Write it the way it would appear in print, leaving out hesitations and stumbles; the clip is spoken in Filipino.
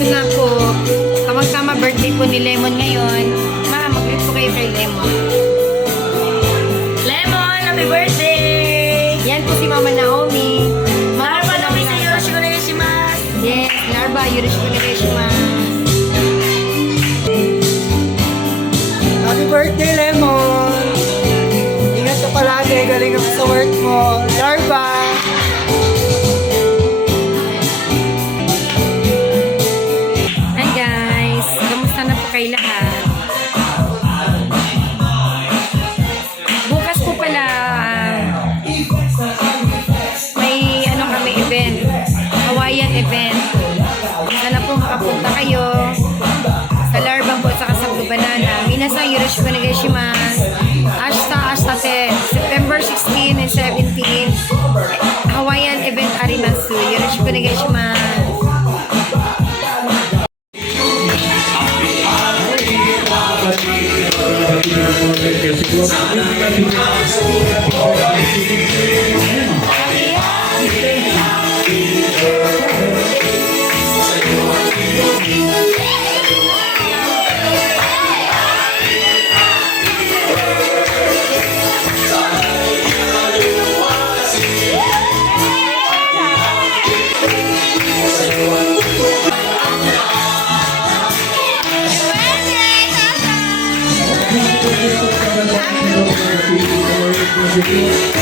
Ito na po. Tawag-tama birthday po ni Lemon ngayon. Ma, mag-greet po kayo kay Lemon. Lemon, happy birthday! Yan po si Mama Naomi. Larva no mi sa yoroshiku onegaishimasu. Yes, Larva, yoroshiku onegaishimasu. Happy birthday, Lemon! Ingat ka palagi, galing ka sa work mo. Larva! Hi guys, kamusta na po kayo lahat? Bukas po pala may kami event, Hawaiian event. Sana po makapunta kayo sa Larva po at saka sa Blue Banana. Minasang yoroshiku onegaishimasu. Ashita te September 16 and 17 Hawaiian event arimasu. Yoroshiku onegaishimasu. Thank you.